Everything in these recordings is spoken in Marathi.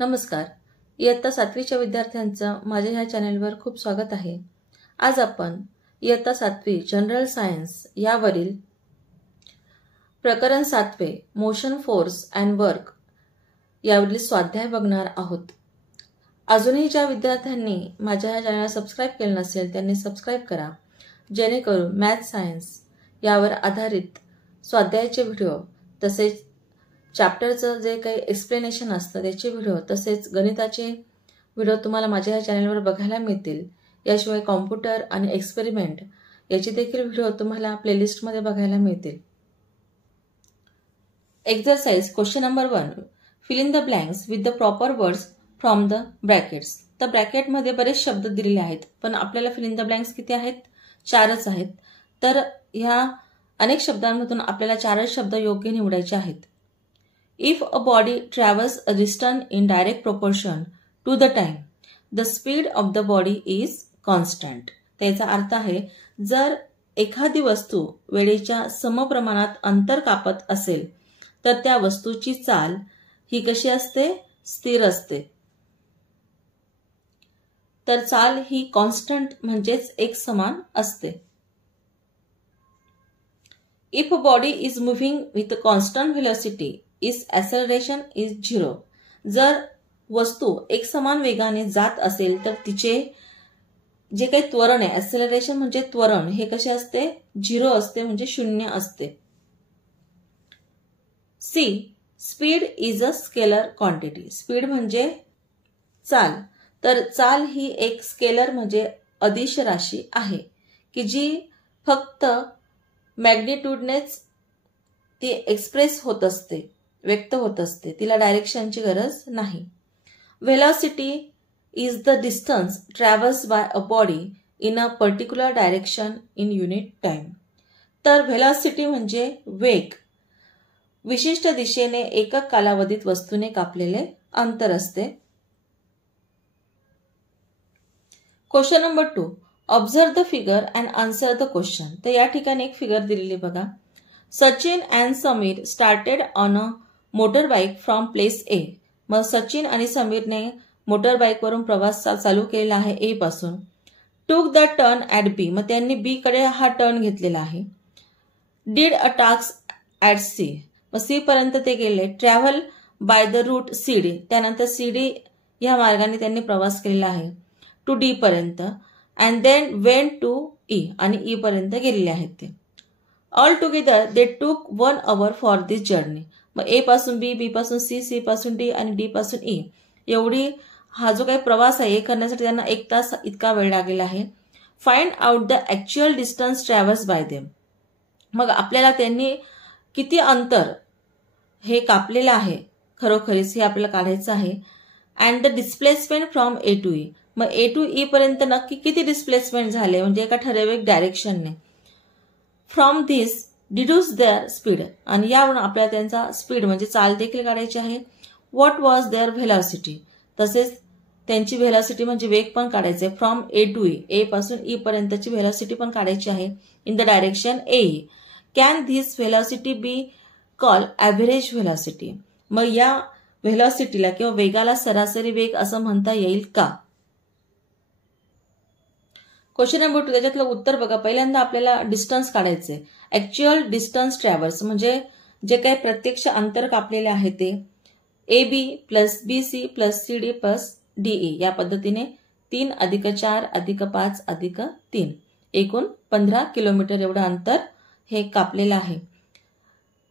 नमस्कार. इयत्ता 7वीच्या विद्यार्थ्यांचं माझ्या ह्या चॅनलवर खूप स्वागत आहे. आज आपण इयत्ता 7वी जनरल सायन्स यावरील प्रकरण 7वे मोशन फोर्स अँड वर्क यावरील स्वाध्याय बघणार आहोत. अजूनही ज्या विद्यार्थ्यांनी माझ्या ह्या चॅनलला सबस्क्राईब केलं नसेल त्यांनी सबस्क्राईब करा, जेणेकरून मॅथ सायन्स यावर आधारित स्वाध्यायाचे व्हिडिओ तसेच चॅप्टरचं जे काही एक्सप्लेनेशन असतं त्याचे व्हिडिओ तसेच गणिताचे व्हिडिओ तुम्हाला माझ्या या चॅनलवर बघायला मिळतील. याशिवाय कॉम्प्युटर आणि एक्सपेरिमेंट याचे देखील व्हिडिओ तुम्हाला प्लेलिस्टमध्ये बघायला मिळतील. Exercise question number 1. Fill in the blanks with the proper words from the brackets. तर ब्रॅकेटमध्ये बरेच शब्द दिलेले आहेत, पण आपल्याला फिल इन द ब्लँक्स किती आहेत? 4च आहेत. तर ह्या अनेक शब्दांमधून आपल्याला 4च शब्द योग्य निवडायचे आहेत. If a body travels a distance in direct proportion to the time, the speed of the body is constant. त्याचा अर्थ आहे, जर एखादी वस्तू वेळेच्या समप्रमाणात अंतर कापत असेल तर त्या वस्तूची चाल ही कशी असते? स्थिर असते. तर चाल ही कॉन्स्टंट म्हणजेच एक समान असते. If a body is moving with a constant velocity, its acceleration is 0. जर वस्तू एक समान वेगाने जात असेल तर तिचे जे काही त्वरण आहे, ॲक्सेलरेशन म्हणजे त्वरण, हे कसे असते? 0 असते, म्हणजे 0 असते. C. Speed is a scalar quantity. Speed म्हणजे चाल. तर चाल ही एक स्केलर म्हणजे अदिश राशी आहे की जी फक्त मॅग्निट्यूडनेच ती एक्सप्रेस होत असते, व्यक्त होत असते. तिला डायरेक्शनची गरज नाही. Velocity is the distance travels by a body in a particular direction in unit time. तर व्हेलॉसिटी म्हणजे वेग. विशिष्ट दिशेने एकक कालावधीत वस्तूने कापलेले अंतर असते. Question number 2. Observe the figure and answer the question. तर या ठिकाणी एक फिगर दिलेली बघा. Sachin and Samir started on a motor bike from place A. मग सचिन आणि समीरने मोटर बाईकवरून प्रवास चालू केलेला आहे ए पासून. टूक द टर्न ॲट बी. मग त्यांनी बी कडे हा टर्न घेतलेला आहे. Did a task at C. मग सी पर्यंत ते गेले. Travel by the route C D. त्यानंतर सी डी या मार्गाने त्यांनी प्रवास केलेला आहे टू डी पर्यंत. And then went to E. आणि ई पर्यंत गेलेले आहेत ते. ऑल टुगेदर दे टूक 1 hour फॉर दिस जर्नी. मग ए पासून बी, बी पासून सी, सी पासून डी आणि डी पासून ई एवढी हा जो काही प्रवास आहे हे करण्यासाठी त्यांना 1 तास इतका वेळ लागलेला आहे. Find out the actual distance travels bye them. मग आपल्याला त्यांनी किती अंतर हे कापलेलं आहे खरोखरीच हे आपल्याला काढायचं आहे. And the displacement from A to E. मग ए टू ई पर्यंत नक्की किती डिस्प्लेसमेंट झाले म्हणजे एका ठराविक डायरेक्शनने. From this deduce their speed. आणि यावरून आपल्याला त्यांचा स्पीड म्हणजे चाल देखील काढायची आहे. What was their velocity. तसेच त्यांची व्हेलॉसिटी म्हणजे वेग पण काढायचे. From A to E. A पासून ई पर्यंतची व्हेलॉसिटी पण काढायची आहे in the direction A. Can this velocity be call average velocity. मग या व्हेलॉसिटीला किंवा वेगाला सरासरी वेग असं म्हणता येईल का? Question number 2. त्याच्यातलं उत्तर बघा. पहिल्यांदा आपल्याला डिस्टन्स काढायचे. ऍक्च्युअल डिस्टन्स ट्रॅव्हल्स म्हणजे जे काही प्रत्यक्ष अंतर कापलेले आहे ते A B plus B C plus C D plus D E या पद्धतीने 3 + 4 + 5 + 3 एकूण 15 किलोमीटर एवढं अंतर हे कापलेलं आहे.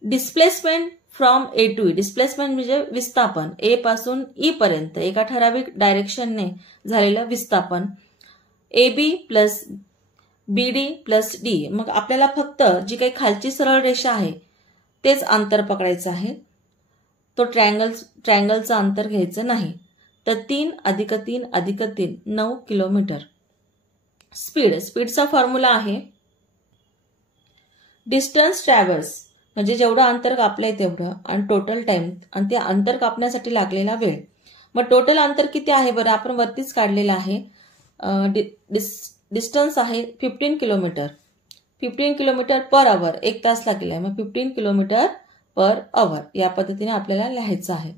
Displacement from A to E. Displacement म्हणजे विस्थापन. ए पासून ई पर्यंत एका ठराविक डायरेक्शनने झालेलं विस्थापन. A B plus B D plus D. मग आपल्याला फक्त जी काही खालची सरळ रेषा आहे तेच अंतर पकडायचं आहे. तो ट्रायंगलचं अंतर घ्यायचं नाही. तर 3 + 3 + 3 9 किलोमीटर. स्पीडचा फॉर्म्युला आहे डिस्टन्स ट्रॅव्हल्स म्हणजे जेवढं अंतर कापलंय तेवढं आणि टोटल टाइम आणि ते अंतर कापण्यासाठी लागलेला वेळ. मग टोटल अंतर किती आहे बरं? आपण वरतीच काढलेलं आहे. डिस्टन्स आहे 15 किलोमीटर. 15 किलोमीटर पर आवर. 1 तास लागलेला आहे. मग 15 किलोमीटर पर आवर या पद्धतीने आपल्याला लिहायचं आहे.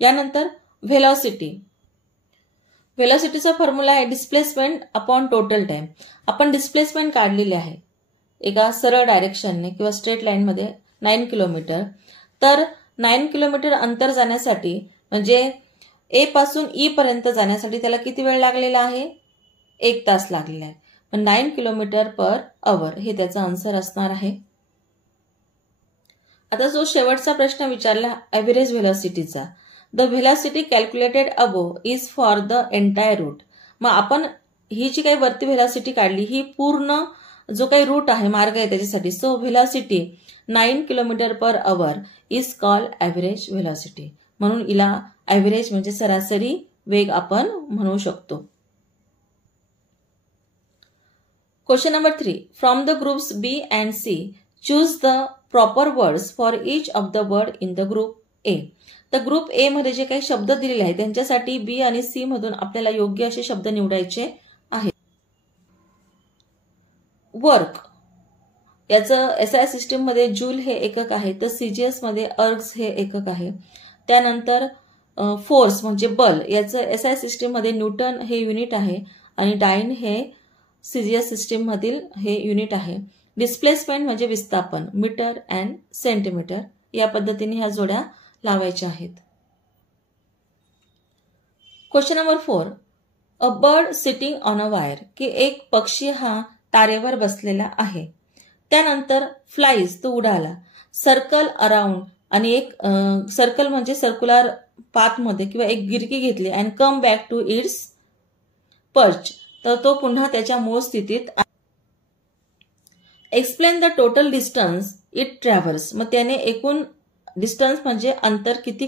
यानंतर व्हेलॉसिटी. व्हेलॉसिटीचा फॉर्म्युला आहे डिस्प्लेसमेंट अपॉन टोटल टाइम. आपण डिस्प्लेसमेंट काढलेली आहे एका सरळ डायरेक्शनने किंवा स्ट्रेट लाईनमध्ये 9 किलोमीटर. तर 9 किलोमीटर अंतर जाण्यासाठी म्हणजे ए पासून ई पर्यंत जाण्यासाठी त्याला किती वेळ लागलेला आहे? 1 तास लागलेला आहे. पण 9 किलोमीटर पर आवर हे त्याचा आन्सर असणार आहे. आता जो शेवटचा प्रश्न विचारला ॲव्हरेज व्हेलॉसिटीचा, the velocity calculated above is for the entire route. मग आपण ही जी काही वरती व्हेलॉसिटी काढली ही पूर्ण जो काही रूट आहे, मार्ग आहे त्याच्यासाठी. So velocity 9 kilometre per hour is called average velocity. म्हणून हिला ॲव्हरेज म्हणजे सरासरी वेग आपण म्हणू शकतो. Question number 3. From the groups B and C choose the proper words for each of the word in the group A. तर ग्रुप ए मध्ये जे काही शब्द दिलेले आहेत त्यांच्यासाठी बी आणि सी मधून आपल्याला योग्य असे शब्द निवडायचे आहेत. वर्क याचं एसआय सिस्टीम मध्ये जूल हे एकक आहे, तर सीजीएस मध्ये अर्ग्स हे एकक आहे. त्यानंतर फोर्स म्हणजे बल याचं एसआय सिस्टीम मध्ये न्यूटन हे युनिट आहे आणि डाइन हे सीजीएस सिस्टीम मधील हे युनिट आहे. डिस्प्लेसमेंट म्हणजे विस्थापन, मीटर अँड सेंटीमीटर. या पद्धतीने ह्या जोड्या लावायच्या आहेत. Question number 4. A bird sitting on a wire, की एक पक्षी हा तारेवर बसलेला आहे. त्यानंतर फ्लाईज तो उडाला. सर्कल अराउंड आणि एक सर्कल म्हणजे सर्क्युलर पाथमध्ये किंवा एक गिरकी घेतली and come back to its perch, तर तो पुन्हा त्याच्या मूळ स्थितीत. Explain the total distance it travels. मग त्याने एकूण डिस्टन्स म्हणजे अंतर किती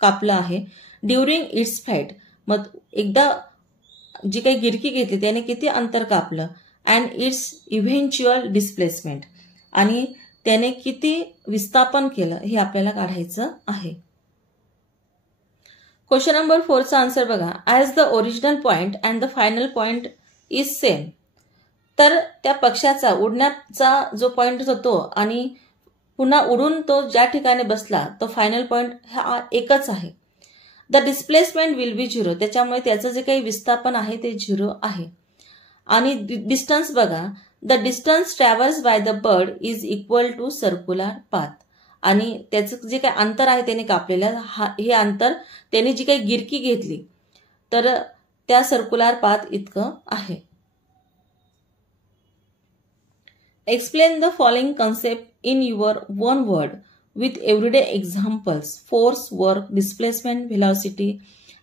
कापलं आहे ड्युरिंग इट्स फ्लाइट. मग एकदा जी काही गिरकी घेतली त्याने किती अंतर कापलं. अँड इट्स इव्हेंच्युअल डिस्प्लेसमेंट आणि त्याने किती विस्थापन केलं हे आपल्याला काढायचं आहे. क्वेश्चन नंबर 4चा आन्सर बघा. As the original point and the final point is same. तर त्या पक्षाचा उडण्याचा जो पॉइंट होतो आणि पुन्हा उडून तो ज्या ठिकाणी बसला तो फायनल पॉइंट हा एकच आहे. The displacement will be 0. त्याच्यामुळे त्याचं जे काही विस्थापन आहे ते 0 आहे. आणि डिस्टन्स बघा. The distance travels by the bird is equal to circular path. आणि त्याचं जे काही अंतर आहे त्याने कापलेलं हे अंतर त्याने जी काही गिरकी घेतली तर त्या सर्क्युलर पाथ इतकं आहे. Explain the following concept in your one word with everyday examples. Force, work, displacement, velocity,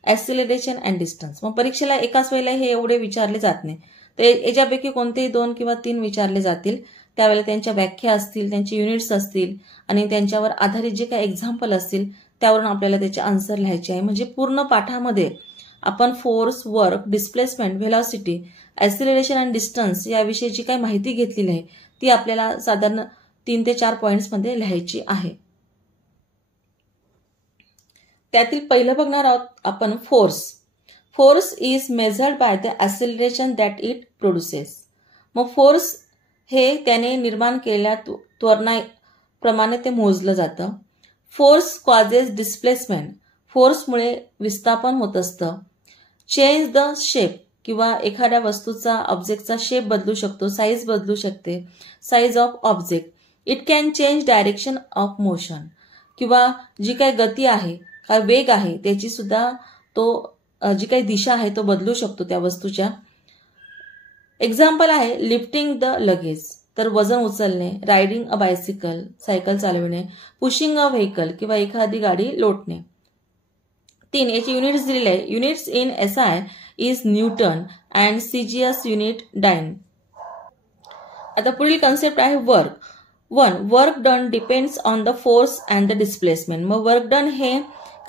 acceleration and distance. मग परीक्षेला एकाच वेळेला हे एवढे विचारले जात नाही, तर याच्यापैकी कोणतेही 2 किंवा 3 विचारले जातील. त्यावेळेला त्यांच्या व्याख्या असतील, त्यांचे युनिट्स असतील आणि त्यांच्यावर आधारित जे काही एक्झाम्पल असतील त्यावरून आपल्याला त्याचे आन्सर लिहायचे आहे. म्हणजे पूर्ण पाठामध्ये आपण force, work, displacement, velocity, acceleration and distance याविषयी जी काही माहिती घेतलेली आहे ती आपल्याला साधारण 3 ते 4 पॉइंट्समध्ये लिहायची आहे. त्यातील पहिलं बघणार आहोत आपण force. Force is measured by the acceleration that it produces. मग फोर्स हे त्याने निर्माण केलेल्या त्वरणाप्रमाणे ते मोजलं जातं. Force causes displacement. फोर्समुळे विस्थापन होत असतं. चेंज द शेप किंवा एखाद्या वस्तूचा ऑब्जेक्टचा शेप बदलू शकतो, साईज बदलू शकते, size of object. It can change direction of motion. किंवा जी काही गती आहे, काय वेग आहे त्याची सुद्धा तो जी काही दिशा आहे तो बदलू शकतो त्या वस्तूच्या. एक्झाम्पल आहे लिफ्टिंग द लगेज, तर वजन उचलणे, रायडिंग अ बायसिकल, सायकल चालविणे, पुशिंग अ व्हेकल किंवा एखादी गाडी लोटणे. 3 याचे युनिट्स दिलेले आहे. Units in SI is newton and CGS unit dyne. आता पुढील कन्सेप्ट आहे work. 1. Work done depends on the force and the displacement. मग वर्क डन हे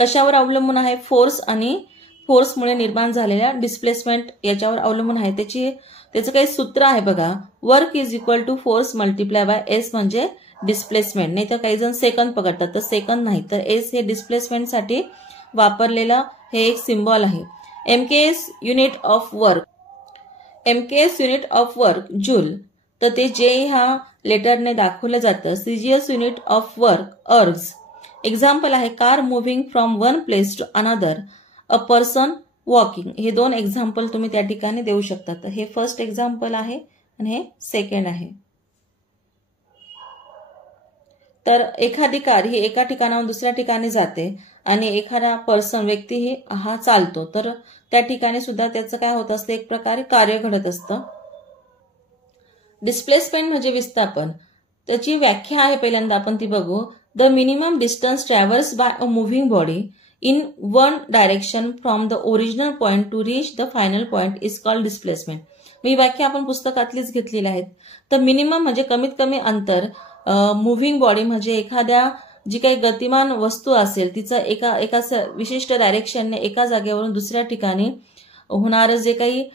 कशावर अवलंबून आहे? फोर्स आणि फोर्समुळे निर्माण झालेल्या डिस्प्लेसमेंट याच्यावर अवलंबून आहे. त्याचं काही सूत्र आहे बघा. Work is equal to force multiply by S म्हणजे डिस्प्लेसमेंट. नाही तर काही जण सेकंद पकडतात, तर सेकंद नाही, तर एस हे डिस्प्लेसमेंटसाठी वापरलेलं हे एक सिम्बॉल आहे. MKS unit of work. MKS unit of work joule, तर ते जे ह्या लेटरने दाखवलं जातं. CGS unit of work ergs. Example आहे car moving from one place to another a person walking. हे दोन एक्झाम्पल तुम्ही त्या ठिकाणी देऊ शकता. तर हे फर्स्ट एक्झाम्पल आहे आणि हे सेकंड आहे. तर एखादी कार ही एका ठिकाणाहून दुसऱ्या ठिकाणी जाते आणि एखादा पर्सन व्यक्ती ही हा चालतो, तर त्या ठिकाणी सुद्धा त्याचं काय होत असतं, एक प्रकारे कार्य घडत असतं. डिस्प्लेसमेंट म्हणजे विस्थापन. त्याची व्याख्या आहे, पहिल्यांदा आपण ती बघू. The minimum distance travels by a moving body in one direction from the original point to reach the final point is called displacement. ही व्याख्या आपण पुस्तकातलीच घेतलेली आहे. तर मिनिमम म्हणजे कमीत कमी अंतर, मुव्हिंग बॉडी म्हणजे एखाद्या जी काही गतिमान वस्तू असेल तिचं एका विशिष्ट डायरेक्शनने एका जागेवरून दुसऱ्या ठिकाणी होणारं जे काही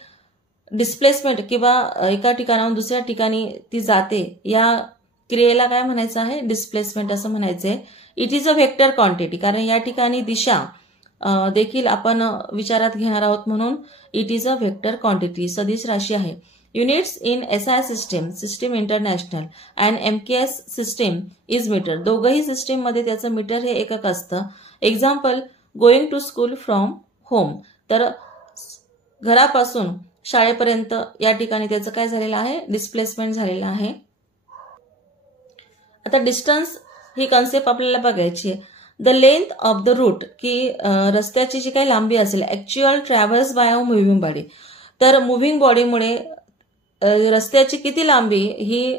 डिस्प्लेसमेंट किंवा एका ठिकाणाहून दुसऱ्या ठिकाणी ती जाते, या क्रियेला काय म्हणायचं आहे, डिस्प्लेसमेंट असं म्हणायचंय. It is a vector quantity, कारण या ठिकाणी दिशा देखील आपण विचारात घेणार आहोत, म्हणून it is a vector quantity, सदिश राशी आहे. Units in SI system international and MKS system is metre. दोघंही सिस्टीम मध्ये त्याचं मीटर हे एकक असतं. Example, going to school from home. तर घरापासून शाळेपर्यंत या ठिकाणी त्याचं काय झालेलं आहे, डिस्प्लेसमेंट झालेलं आहे. आता डिस्टन्स ही कॉन्सेप्ट आपल्याला बघायची आहे. The length of the route, की रस्त्याची जी काही लांबी असेल, actual travels by a moving body. तर मुव्हिंग बॉडीमुळे रस्त्याची किती लांबी ही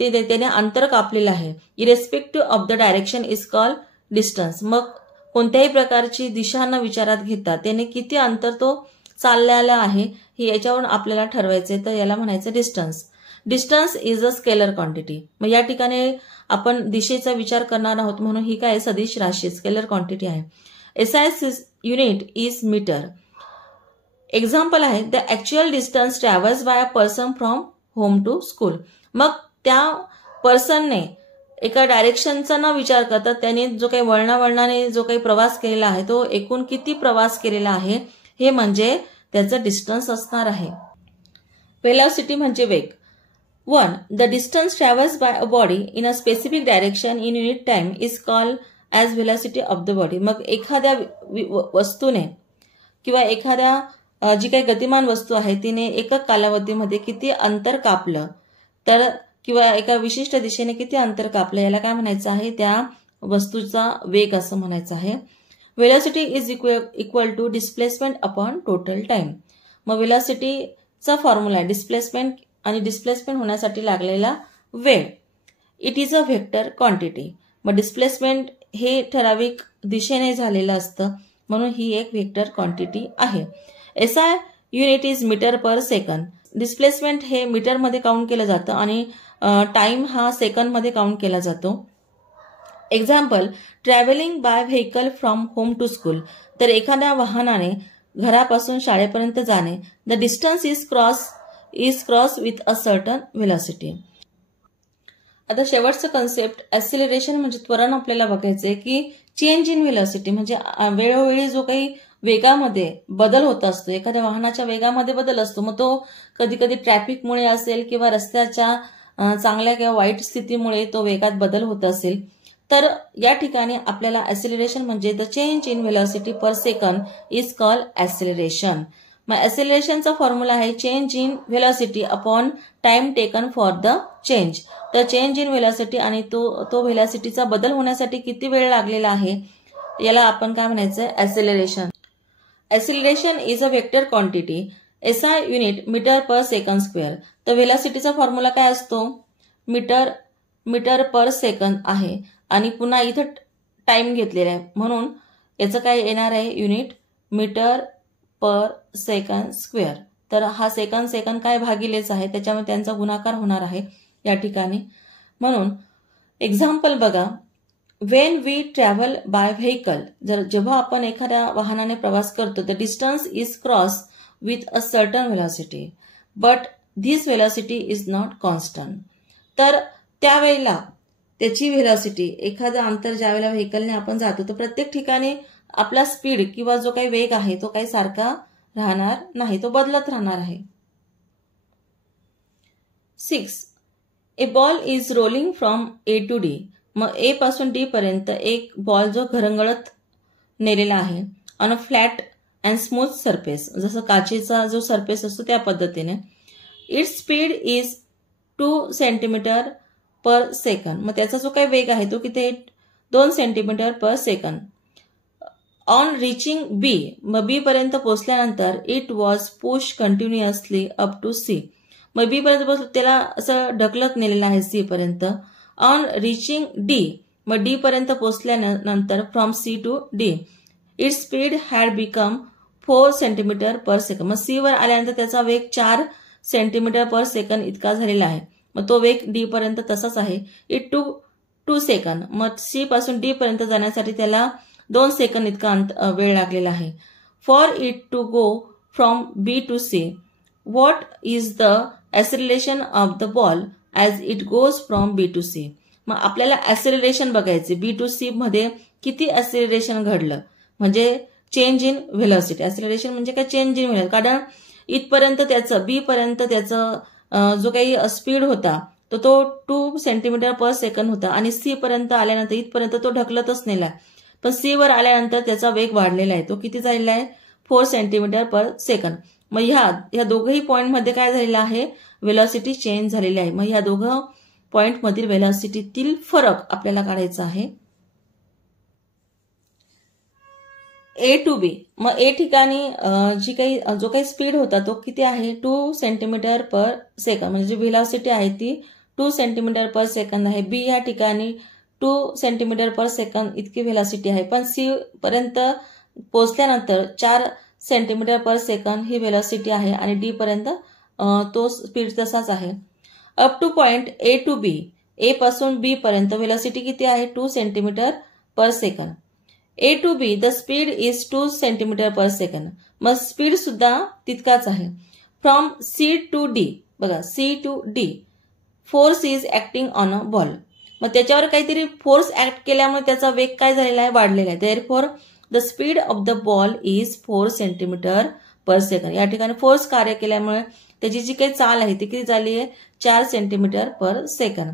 त्याने अंतर कापलेलं आहे, irrespective of the direction is called distance. मग कोणत्याही प्रकारची दिशा न विचारात घेता त्याने किती अंतर तो चाललेला आहे हे याच्यावरून आपल्याला ठरवायचे, तर याला म्हणायचं distance. Distance is a scalar quantity. मग या ठिकाणी आपण दिशेचा विचार करणार आहोत, म्हणून ही काय सदिश राशी स्केलर क्वांटिटी आहे. SI unit is metre. Example आहे, the actual distance travels by a person from home to school. मग त्या पर्सनने एका डायरेक्शनचा न विचार करता त्याने जो काही वळणाने जो काही प्रवास केलेला आहे, तो एकूण किती प्रवास केलेला आहे हे म्हणजे त्याचं डिस्टन्स असणार आहे. व्हेलॉसिटी म्हणजे वेग. 1. The distance traversed by a body in a specific direction in unit time is called as velocity of the body. मग एखाद्या वस्तूने किंवा एखाद्या जी काही गतिमान वस्तू आहे तिने एकक कालावधीमध्ये किती अंतर कापलं, तर किंवा एका विशिष्ट दिशेने किती अंतर कापलं, याला काय म्हणायचं आहे, त्या वस्तूचा वेग असं म्हणायचं आहे. Velocity is equal to displacement upon total time. मग व्हेलॉसिटीचा फॉर्म्युला डिस्प्लेसमेंट आणि डिस्प्लेसमेंट होण्यासाठी लागलेला वेळ. It is a vector quantity. मग डिस्प्लेसमेंट हे ठराविक दिशेने झालेलं असतं, म्हणून ही एक व्हेक्टर क्वांटिटी आहे. SI unit is metre per second. Displacement हे मीटरमध्ये काउंट केलं जातं आणि टाइम हा सेकंदमध्ये काउंट केला जातो. Example, travelling by vehicle from home to school. तर एखाद्या वाहनाने घरापासून शाळेपर्यंत जाणे. The distance is cross with a certain velocity. आता शेवटचं कन्सेप्ट ऍक्सिलरेशन म्हणजे त्वरण आपल्याला बघायचंय, की चेंज इन व्हेलॉसिटी म्हणजे वेळोवेळी जो काही वेगामध्ये बदल होत असतो, एखाद्या वाहनाच्या वेगामध्ये बदल असतो, मग तो कधी कधी ट्रॅफिकमुळे असेल किंवा रस्त्याच्या चांगल्या किंवा वाईट स्थितीमुळे तो वेगात बदल होत असेल, तर या ठिकाणी आपल्याला ऍक्सिलरेशन म्हणजे the change in velocity per second is called acceleration. मग ऍक्सिलरेशनचा फॉर्म्युला आहे change in velocity upon time taken for the change. तर चेंज इन व्हेलॉसिटी आणि तो व्हेलॉसिटीचा बदल होण्यासाठी किती वेळ लागलेला आहे याला आपण काय म्हणायचं, acceleration. Acceleration is a vector quantity. SI unit metre per second square. तर व्हेलॉसिटीचा फॉर्म्युला काय असतो, मीटर पर सेकंद आहे आणि पुन्हा इथं टाइम घेतलेला आहे, म्हणून याचं काय येणार आहे, unit metre per second square. तर हा सेकंद काय भागिलेच आहे, त्याच्यामुळे त्यांचा गुणाकार होणार आहे या ठिकाणी. म्हणून एक्झाम्पल बघा, when we travel by vehicle. जेव्हा आपण एखाद्या वाहनाने प्रवास करतो, the distance is cross with a certain velocity but this velocity is not constant. तर त्यावेळेला त्याची व्हेलॉसिटी, एखादं अंतर ज्यावेळेला व्हेकलने आपण जातो तर प्रत्येक ठिकाणी आपला स्पीड किंवा जो काही वेग आहे तो काही सारखा राहणार नाही, तो बदलत राहणार आहे. 6. A ball is rolling from A to D. मग A पासून D पर्यंत एक बॉल जो घरंगळत नेलेला आहे on a flat and smooth surface, जसं काचेचा जो सरफेस असतो त्या पद्धतीने. Its speed is 2 centimetre per second. मग त्याचा जो काही वेग आहे तो किती आहे? 2 centimetre per second. On reaching B, मग बी पर्यंत पोहोचल्यानंतर it was push continuously up to C. मग बी पर्यंत पोहोचलं, त्याला असं ढकलत नेलेलं आहे सी पर्यंत. ऑन रिचिंग डी, मग डी पर्यंत पोहोचल्यानंतर from C to D its speed had become 4 centimetre per second. मग सी वर आल्यानंतर त्याचा वेग 4 सेंटीमीटर पर सेकंड इतका झालेला आहे. मग तो वेग डी पर्यंत तसाच आहे. It to 2 second. मग सी पासून डी पर्यंत जाण्यासाठी त्याला 2 सेकंद इतका वेळ लागलेला आहे. For it to go from B to C, what is the acceleration of the ball as it goes from B to C. मग आपल्याला ॲसिलरेशन बघायचे, बी टू सी मध्ये किती ॲसिलरेशन घडलं, म्हणजे चेंज इन व्हेलॉसिटी. ॲसिलरेशन म्हणजे काय? Change in velocity. कारण इथपर्यंत त्याचं, बी पर्यंत त्याचं जो काही स्पीड होता तो 2 सेंटीमीटर पर सेकंड होता आणि सी पर्यंत आल्यानंतर इथपर्यंत तो ढकलतच नेला. पण सी वर आल्यानंतर त्याचा वेग वाढलेला आहे. तो किती झालेला आहे? 4 सेंटीमीटर पर सेकंड. मग ह्या दोघंही पॉईंटमध्ये काय झालेलं आहे? व्हेलॉसिटी चेंज झालेली आहे. मग ह्या दोघं पॉईंटमधील व्हेलॉसिटीतील फरक आपल्याला काढायचा आहे. ए टू बी, मग ए ठिकाणी जो काही स्पीड होता तो किती आहे? 2 सेंटीमीटर पर सेकंड, म्हणजे जी व्हेलॉसिटी आहे ती 2 सेंटीमीटर पर सेकंड आहे. बी या ठिकाणी 2 सेंटीमीटर पर सेकंड इतकी व्हेलॉसिटी आहे. पण सी पर्यंत पोहोचल्यानंतर 4 सेंटीमीटर पर सेकंड ही व्हेलॉसिटी आहे आणि डी पर्यंत तो स्पीड तसाच आहे. Up to point A to B, A पासून बी पर्यंत व्हेलॉसिटी किती आहे? 2 centimetre per second. A to B the speed is 2 centimetre per second. मग स्पीड सुद्धा तितकाच आहे. फ्रॉम सी टू डी, बघा C to D force is acting on a ball. मग त्याच्यावर काहीतरी फोर्स ऍक्ट केल्यामुळे त्याचा वेग काय झालेला आहे? वाढलेला आहे. Therefore the speed of the ball is 4 centimetre per second. या ठिकाणी फोर्स कार्य केल्यामुळे त्याची जी काही चाल आहे ती किती झाली आहे? 4 centimetre per second.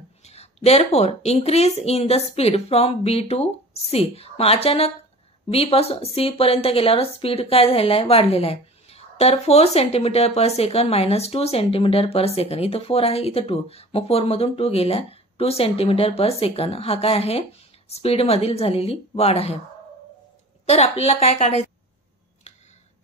Therefore increase in the speed from B to C. मग अचानक बी पासून सी पर्यंत गेल्यावर स्पीड काय झालेला आहे? वाढलेला आहे. तर 4 centimetre per second minus 2 centimetre per second. इथं 4 आहे, इथं 2. मग 4 मधून 2 गेला, 2 सेंटीमीटर पर सेकंड. हा काय आहे? स्पीडमधील झालेली वाढ आहे. तर आपल्याला काय काढायचं?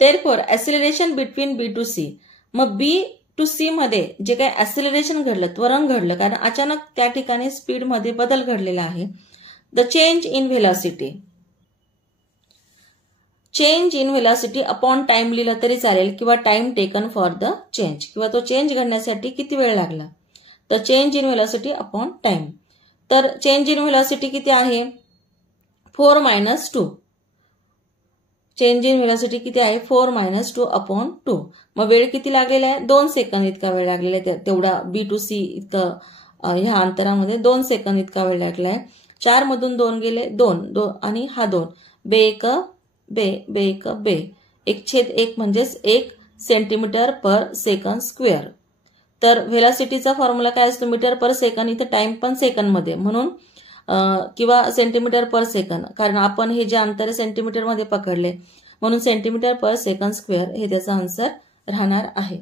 Therefore acceleration between B to C. मग बी टू सी मध्ये जे काही ॲसिलरेशन घडलं, त्वरण घडलं, कारण अचानक त्या ठिकाणी स्पीडमध्ये बदल घडलेला आहे. The change in velocity, change in velocity upon time लिहिलं तरी चालेल, किंवा time taken for the change, किंवा तो चेंज घडण्यासाठी किती वेळ लागला. The change in velocity upon time. तर चेंज इन व्हेलॉसिटी किती आहे? 4 मायनस 2. चेंज इन व्हेलॉसिटी किती आहे? 4 मायनस 2 अपॉन 2. मग वेळ किती लागलेला आहे? 2 सेकंद इतका वेळ लागलेला आहे. तेवढा बी टू सी इतकं ह्या अंतरामध्ये 2 सेकंद इतका वेळ लागला आहे. 4 मधून 2 गेले, 2 आणि हा 2. बे एक बे 1/1 म्हणजेच 1 सेंटीमीटर पर सेकंड स्क्वेअर. तर व्हेलॉसिटीचा फॉर्म्युला काय असतो? Metre per second. इथं टाइम पण सेकंड मध्ये, म्हणून किंवा सेंटीमीटर पर सेकंड, कारण आपण हे जे अंतर सेंटीमीटर मध्ये पकडले म्हणून सेंटीमीटर पर सेकंड स्क्वेअर हे त्याचा आन्सर राहणार आहे.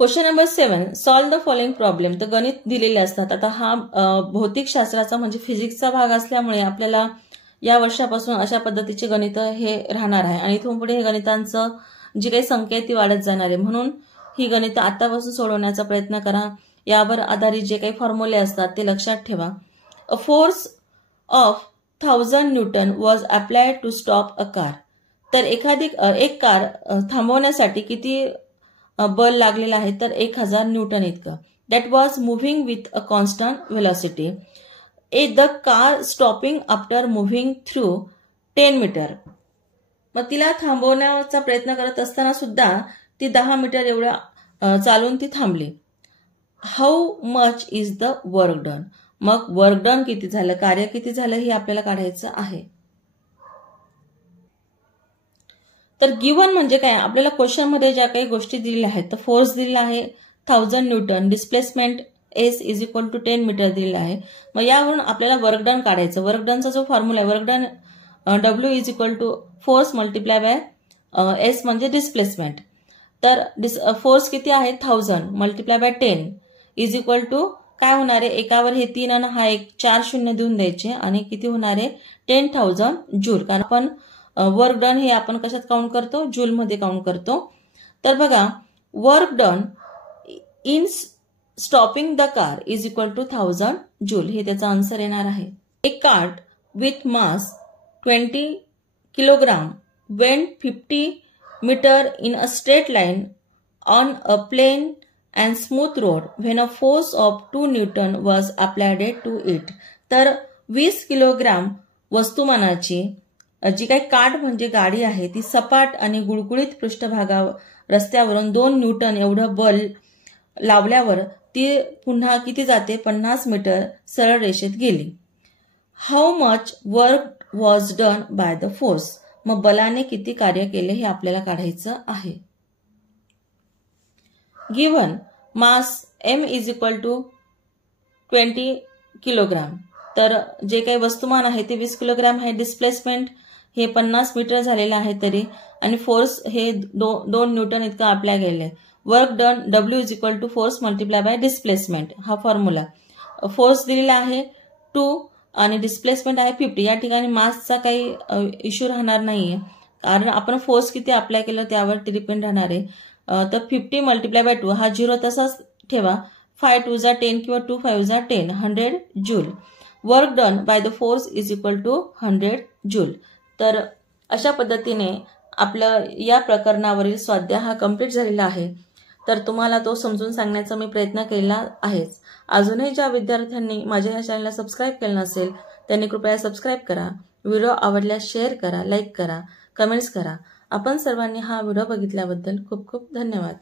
Question number 7, solve the following problem. तर गणित दिलेले असतात. आता हा भौतिक शास्त्राचा म्हणजे फिजिक्सचा भाग असल्यामुळे आपल्याला या वर्षापासून अशा पद्धतीचे गणित हे राहणार आहे आणि इथून पुढे हे गणितांचं जी काही संख्या आहे ती वाढत जाणार आहे. म्हणून ही गणित आतापासून सोडवण्याचा प्रयत्न करा. यावर आधारित जे काही फॉर्म्युले असतात ते लक्षात ठेवा. A force of 1000 newton was applied to stop a car. तर एक कार थांबवण्यासाठी किती बल लागलेला आहे? तर 1000 न्यूटन इतकं. That was moving with a constant velocity. The car stopping after moving through 10 metre. मग तिला थांबवण्याचा प्रयत्न करत असताना सुद्धा ती 10 मीटर एवढ्या चालून ती थांबली. How much is the work done. मग वर्क डन किती झालं, कार्य किती झालं हे आपल्याला काढायचं आहे. तर गिव्हन म्हणजे काय? आपल्याला क्वेश्चन मध्ये ज्या काही गोष्टी दिलेल्या आहेत, तर फोर्स दिलेला आहे 1000 newton, displacement S is equal to 10 metre दिलेला आहे. मग यावरून आपल्याला वर्क डन काढायचं. वर्क डनचा जो फॉर्म्युला आहे, work done W is equal to force multiply by S म्हणजे डिस्प्लेसमेंट. तर फोर्स किती आहे 1000 multiply by 10 is equal to काय होणार आहे, एकावर हे 3 आणि हा एक 4 शून्य देऊन द्यायचे आणि किती होणार आहे 10,000 जूल. कारण आपण वर्क डन हे आपण कशात काउंट करतो, जूल मध्ये काउंट करतो. तर बघा work done in stopping the car is equal to 1000 joule, हे त्याचा आन्सर येणार आहे. A cart with mass 20 kilogram went 50 meter in a straight line on a plain and smooth road when a force of 2 Newton was applied to it. तर 20 किलोग्राम वस्तुमानाची जी काही कार्ट म्हणजे गाडी आहे ती सपाट आणि गुळगुळीत पृष्ठभागावर रस्त्यावरून 2 न्यूटन एवढं बल लावल्यावर ती पुन्हा किती जाते 50 मीटर सरळ रेषेत गेली. How much work was done by the force, मग बलाने किती कार्य केले हे आपल्याला काढायचं आहे. Given mass M is equal to 20 kilogram, तर जे काही वस्तुमान आहे ते 20 किलोग्राम आहे. डिस्प्लेसमेंट हे 50 मीटर झालेलं आहे तरी, आणि फोर्स हे 2 न्यूटन इतकं आपल्या गेले. Work done W is equal to force multiply by displacement, हा फॉर्म्युला. फोर्स दिलेला आहे 2 आणि डिस्प्लेसमेंट आहे 50. या ठिकाणी मासचा काही इश्यू राहणार नाहीये कारण आपण फोर्स किती अप्लाय केलं त्यावर डिपेंड राहणार आहे. तर 50 मल्टिप्लाय बाय 2 हा 0 तसाच ठेवा. 5 2 जा 10 किंवा 2 5 जा 10 100 joule. Work done by the force is equal to 100 joule. तर अशा पद्धतीने आपलं या प्रकरणावरील स्वाध्याय हा कंप्लीट झालेला आहे. तर तुम्हाला तो समजून सांगण्याचा मी प्रयत्न केला आहेच. अजूनही ज्या विद्यार्थ्यांनी माझ्या या चॅनलला सबस्क्राईब केलं नसेल त्यांनी कृपया सबस्क्राईब करा. व्हिडिओ आवडल्यास शेअर करा, लाईक करा, कमेंट्स करा. आपण सर्वांनी हा व्हिडिओ बघितल्याबद्दल खूप खूप धन्यवाद.